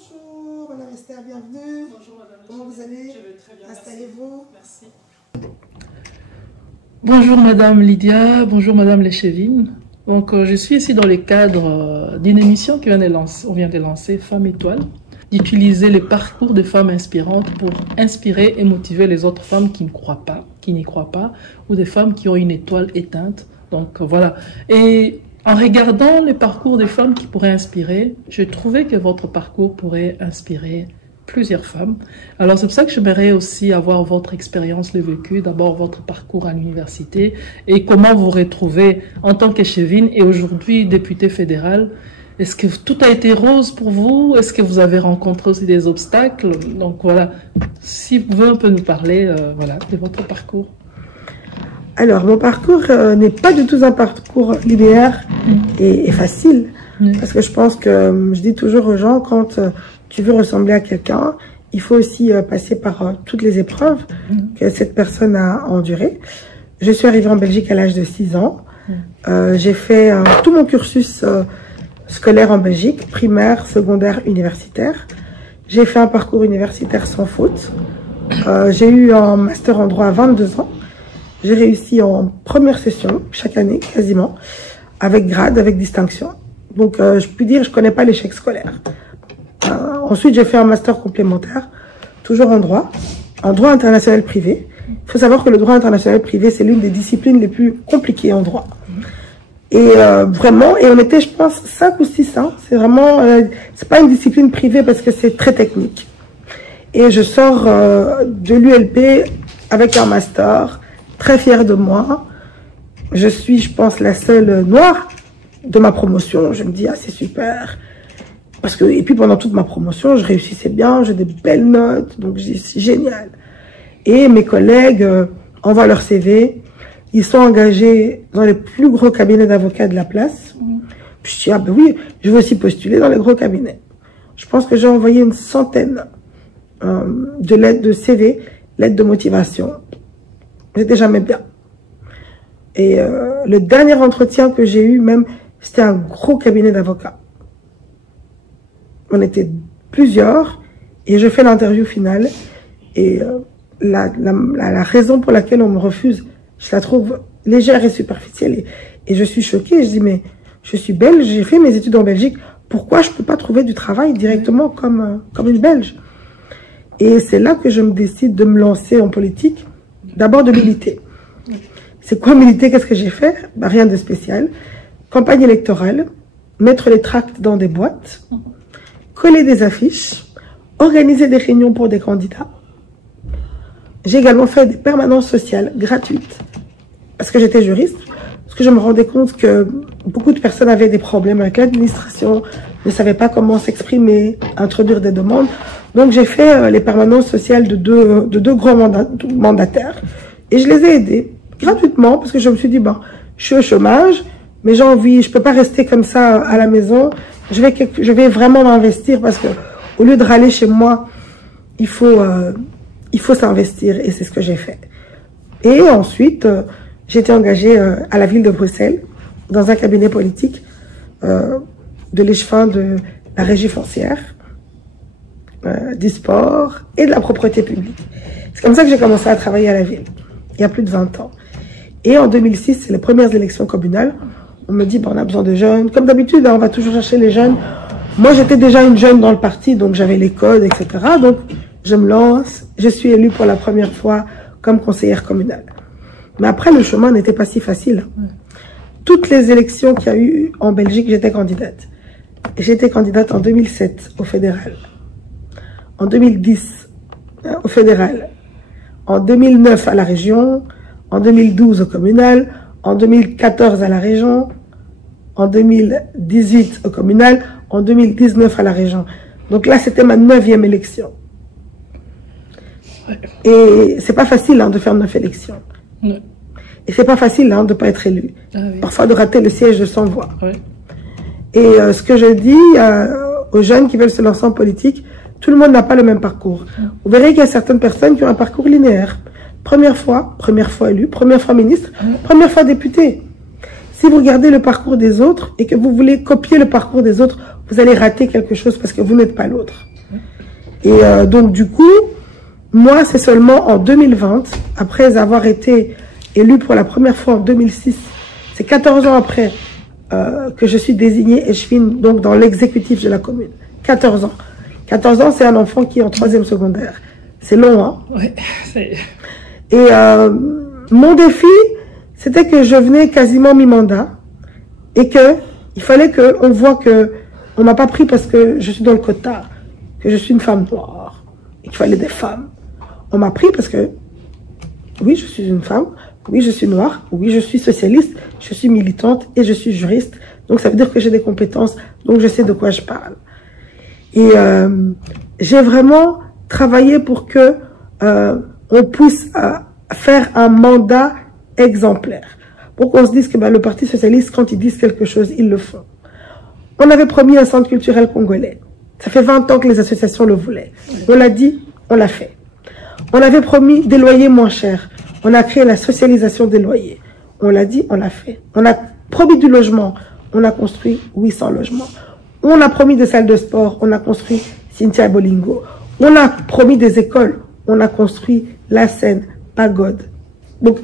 Bonjour Madame Esther, bienvenue. Bonjour Madame. Comment vous allez? Je vais très bien. Installez-vous. Merci. Bonjour Madame Lydia, bonjour Madame Léchevine. Donc je suis ici dans le cadre d'une émission on vient de lancer, Femmes Étoiles, d'utiliser les parcours de femmes inspirantes pour inspirer et motiver les autres femmes qui n'y croient pas, ou des femmes qui ont une étoile éteinte. Donc voilà. Et en regardant les parcours des femmes qui pourraient inspirer, je trouvais que votre parcours pourrait inspirer plusieurs femmes. Alors c'est pour ça que j'aimerais aussi avoir votre expérience, le vécu, d'abord votre parcours à l'université et comment vous retrouvez en tant qu'échevine et aujourd'hui députée fédérale. Est-ce que tout a été rose pour vous? Est-ce que vous avez rencontré aussi des obstacles? Donc voilà, si vous pouvez un peu nous parler voilà, de votre parcours. Alors, mon parcours n'est pas du tout un parcours linéaire et facile. Parce que je pense que, je dis toujours aux gens, quand tu veux ressembler à quelqu'un, il faut aussi passer par toutes les épreuves que cette personne a endurées. Je suis arrivée en Belgique à l'âge de 6 ans. J'ai fait tout mon cursus scolaire en Belgique, primaire, secondaire, universitaire. J'ai fait un parcours universitaire sans faute. J'ai eu un master en droit à 22 ans. J'ai réussi en première session, chaque année, quasiment, avec grade, avec distinction. Donc, je peux dire, je connais pas l'échec scolaire. Ensuite, j'ai fait un master complémentaire, toujours en droit international privé. Il faut savoir que le droit international privé, c'est l'une des disciplines les plus compliquées en droit. Et vraiment, et on était, je pense, 5 ou 6 ans. C'est vraiment, c'est pas une discipline privée parce que c'est très technique. Et je sors de l'ULP avec un master, très fière de moi. Je suis, je pense, la seule noire de ma promotion. Je me dis, ah, c'est super. Parce que, et puis pendant toute ma promotion, je réussissais bien, j'ai des belles notes, donc je dis, c'est génial. Et mes collègues envoient leur CV, ils sont engagés dans les plus gros cabinets d'avocats de la place. Puis je dis, ah ben oui, je veux aussi postuler dans les gros cabinets. Je pense que j'ai envoyé une centaine de lettres de CV, lettres de motivation. J'étais jamais bien. Et le dernier entretien que j'ai eu, même, c'était un gros cabinet d'avocats. On était plusieurs et je fais l'interview finale. Et la raison pour laquelle on me refuse, je la trouve légère et superficielle. Et je suis choquée. Je dis, mais je suis belge, j'ai fait mes études en Belgique. Pourquoi je peux pas trouver du travail directement comme une Belge? Et c'est là que je me décide de me lancer en politique. D'abord de militer. C'est quoi militer? Qu'est-ce que j'ai fait? Ben, rien de spécial. Campagne électorale, mettre les tracts dans des boîtes, coller des affiches, organiser des réunions pour des candidats. J'ai également fait des permanences sociales gratuites parce que j'étais juriste, parce que je me rendais compte que beaucoup de personnes avaient des problèmes avec l'administration, ne savaient pas comment s'exprimer, introduire des demandes. Donc j'ai fait les permanences sociales de deux grands mandataires et je les ai aidés gratuitement parce que je me suis dit, bon, je suis au chômage, mais j'ai envie, je peux pas rester comme ça à la maison, je vais vraiment m'investir parce que au lieu de râler chez moi, il faut s'investir et c'est ce que j'ai fait. Et ensuite, j'ai été engagée à la ville de Bruxelles dans un cabinet politique de l'échevin de la régie foncière, du sport et de la propreté publique. C'est comme ça que j'ai commencé à travailler à la ville, il y a plus de 20 ans. Et en 2006, c'est les premières élections communales. On me dit, ben, on a besoin de jeunes. Comme d'habitude, on va toujours chercher les jeunes. Moi, j'étais déjà une jeune dans le parti, donc j'avais les codes, etc. Donc, je me lance. Je suis élue pour la première fois comme conseillère communale. Mais après, le chemin n'était pas si facile. Toutes les élections qu'il y a eu en Belgique, j'étais candidate. J'étais candidate en 2007 au fédéral. En 2010 au fédéral. En 2009 à la région. En 2012 au communal. En 2014 à la région. En 2018 au communal. En 2019 à la région. Donc là, c'était ma 9e élection. Et c'est pas facile de faire 9 élections. Et c'est pas facile de pas être élu. Parfois de rater le siège de 100 voix. Et ce que je dis aux jeunes qui veulent se lancer en politique, tout le monde n'a pas le même parcours. Vous verrez qu'il y a certaines personnes qui ont un parcours linéaire. Première fois élu, première fois ministre, première fois député. Si vous regardez le parcours des autres et que vous voulez copier le parcours des autres, vous allez rater quelque chose parce que vous n'êtes pas l'autre. Et donc, du coup, moi, c'est seulement en 2020, après avoir été élue pour la première fois en 2006, c'est 14 ans après que je suis désignée échevine, donc dans l'exécutif de la commune. 14 ans. 14 ans, c'est un enfant qui est en 3e secondaire. C'est long, hein? Oui. Et mon défi, c'était que je venais quasiment mi-mandat et que il fallait qu'on voit que on m'a pas pris parce que je suis dans le quota, que je suis une femme noire et qu'il fallait des femmes. On m'a pris parce que oui, je suis une femme, oui, je suis noire, oui, je suis socialiste, je suis militante et je suis juriste. Donc ça veut dire que j'ai des compétences, donc je sais de quoi je parle. Et j'ai vraiment travaillé pour que on puisse faire un mandat exemplaire. Pour qu'on se dise que le Parti socialiste, quand ils disent quelque chose, ils le font. On avait promis un centre culturel congolais. Ça fait 20 ans que les associations le voulaient. On l'a dit, on l'a fait. On avait promis des loyers moins chers. On a créé la socialisation des loyers. On l'a dit, on l'a fait. On a promis du logement. On a construit 800 logements. On a promis des salles de sport. On a construit Cynthia Bolingo. On a promis des écoles. On a construit la Seine, Pagode. Donc,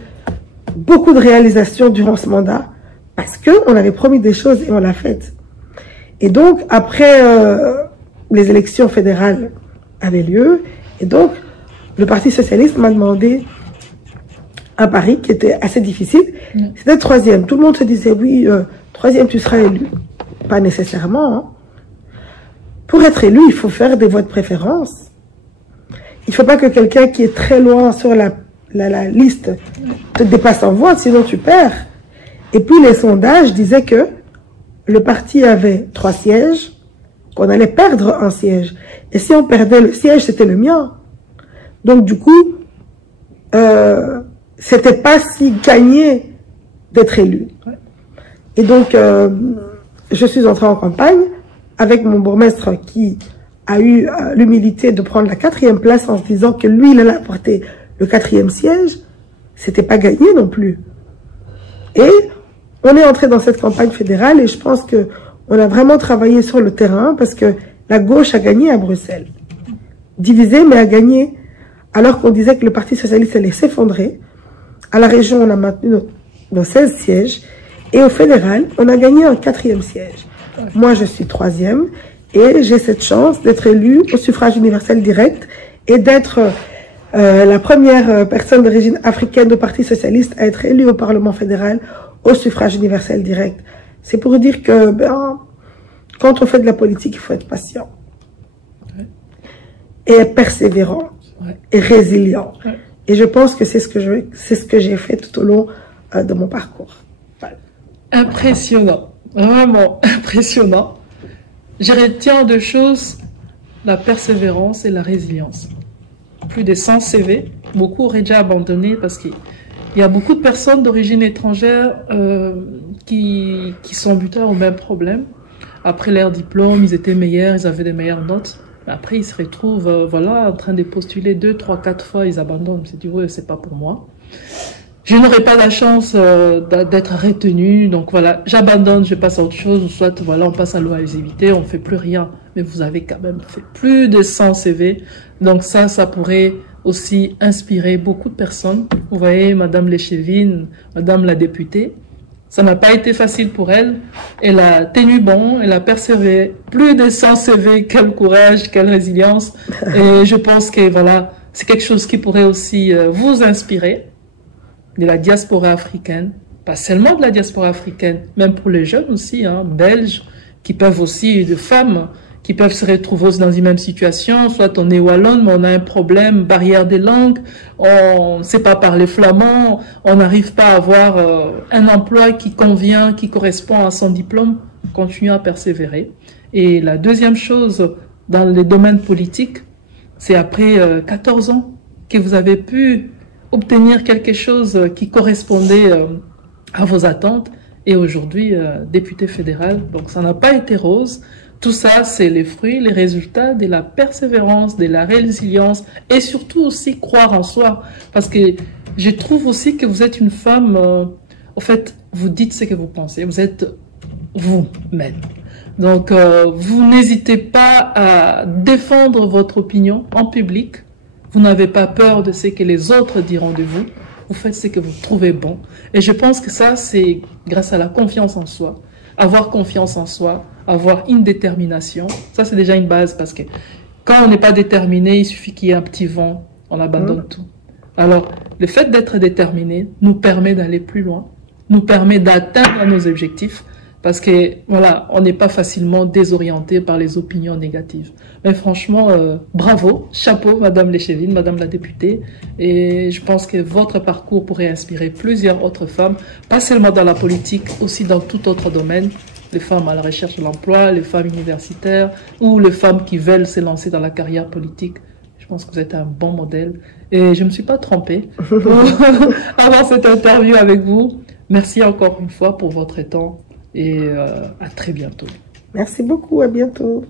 beaucoup de réalisations durant ce mandat parce qu'on avait promis des choses et on l'a fait. Et donc, après, les élections fédérales avaient lieu. Et donc, le Parti socialiste m'a demandé un pari qui était assez difficile. C'était 3e. Tout le monde se disait, oui, 3e, tu seras élu. Pas nécessairement. Hein. Pour être élu, il faut faire des votes de préférence. Il ne faut pas que quelqu'un qui est très loin sur la liste te dépasse en vote, sinon tu perds. Et puis les sondages disaient que le parti avait 3 sièges, qu'on allait perdre un siège. Et si on perdait le siège, c'était le mien. Donc du coup, c'était pas si gagné d'être élu. Et donc, je suis entrée en campagne avec mon bourgmestre qui a eu l'humilité de prendre la 4e place en se disant que lui, il allait apporter le 4e siège. C'était pas gagné non plus. Et on est entré dans cette campagne fédérale et je pense que on a vraiment travaillé sur le terrain parce que la gauche a gagné à Bruxelles. Divisée, mais a gagné. Alors qu'on disait que le Parti socialiste allait s'effondrer. À la région, on a maintenu nos 16 sièges. Et au fédéral, on a gagné un 4e siège. Moi, je suis 3e. Et j'ai cette chance d'être élue au suffrage universel direct et d'être la première personne d'origine africaine du Parti socialiste à être élue au Parlement fédéral au suffrage universel direct. C'est pour dire que quand on fait de la politique, il faut être patient. Et persévérant. Et résilient. Et je pense que c'est ce que j'ai fait tout au long de mon parcours. Impressionnant. Vraiment impressionnant. Je retiens 2 choses, la persévérance et la résilience. Plus de 100 CV, beaucoup auraient déjà abandonné parce qu'il y a beaucoup de personnes d'origine étrangère qui sont buteurs au même problème. Après leur diplôme, ils étaient meilleurs, ils avaient des meilleures notes. Après, ils se retrouvent voilà, en train de postuler 2, 3, 4 fois, ils abandonnent. Ils se disent, ouais, c'est pas pour moi. Je n'aurai pas la chance d'être retenu, donc voilà, j'abandonne, je passe à autre chose, ou soit voilà, on passe à l'oisiveté, on ne fait plus rien. Mais vous avez quand même fait plus de 100 CV, donc ça pourrait aussi inspirer beaucoup de personnes. Vous voyez, Madame Léchevine, Madame la députée, ça n'a pas été facile pour elle. Elle a tenu bon, elle a persévéré. Plus de 100 CV, quel courage, quelle résilience. Et je pense que voilà, c'est quelque chose qui pourrait aussi vous inspirer. De la diaspora africaine, pas seulement de la diaspora africaine, même pour les jeunes aussi, hein, belges, qui peuvent aussi, de femmes, qui peuvent se retrouver dans une même situation, soit on est wallonne, mais on a un problème, barrière des langues, on ne sait pas parler flamand, on n'arrive pas à avoir un emploi qui convient, qui correspond à son diplôme, continuez à persévérer. Et la deuxième chose, dans les domaines politiques, c'est après 14 ans que vous avez pu obtenir quelque chose qui correspondait à vos attentes et aujourd'hui député fédéral. Donc ça n'a pas été rose. Tout ça, c'est les fruits, les résultats de la persévérance, de la résilience et surtout aussi croire en soi. Parce que je trouve aussi que vous êtes une femme, en fait, vous dites ce que vous pensez, vous êtes vous-même. Donc, vous n'hésitez pas à défendre votre opinion en public. Vous n'avez pas peur de ce que les autres diront de vous. Vous faites ce que vous trouvez bon. Et je pense que ça, c'est grâce à la confiance en soi. Avoir confiance en soi, avoir une détermination. Ça, c'est déjà une base parce que quand on n'est pas déterminé, il suffit qu'il y ait un petit vent, on abandonne tout. Alors, le fait d'être déterminé nous permet d'aller plus loin, nous permet d'atteindre nos objectifs. Parce que, voilà, on n'est pas facilement désorienté par les opinions négatives. Mais franchement, bravo, chapeau, Madame Léchevine, Madame la députée. Et je pense que votre parcours pourrait inspirer plusieurs autres femmes, pas seulement dans la politique, aussi dans tout autre domaine. Les femmes à la recherche de l'emploi, les femmes universitaires, ou les femmes qui veulent se lancer dans la carrière politique. Je pense que vous êtes un bon modèle. Et je ne me suis pas trompée pour avoir cette interview avec vous. Merci encore une fois pour votre temps. Et à très bientôt. Merci beaucoup, à bientôt.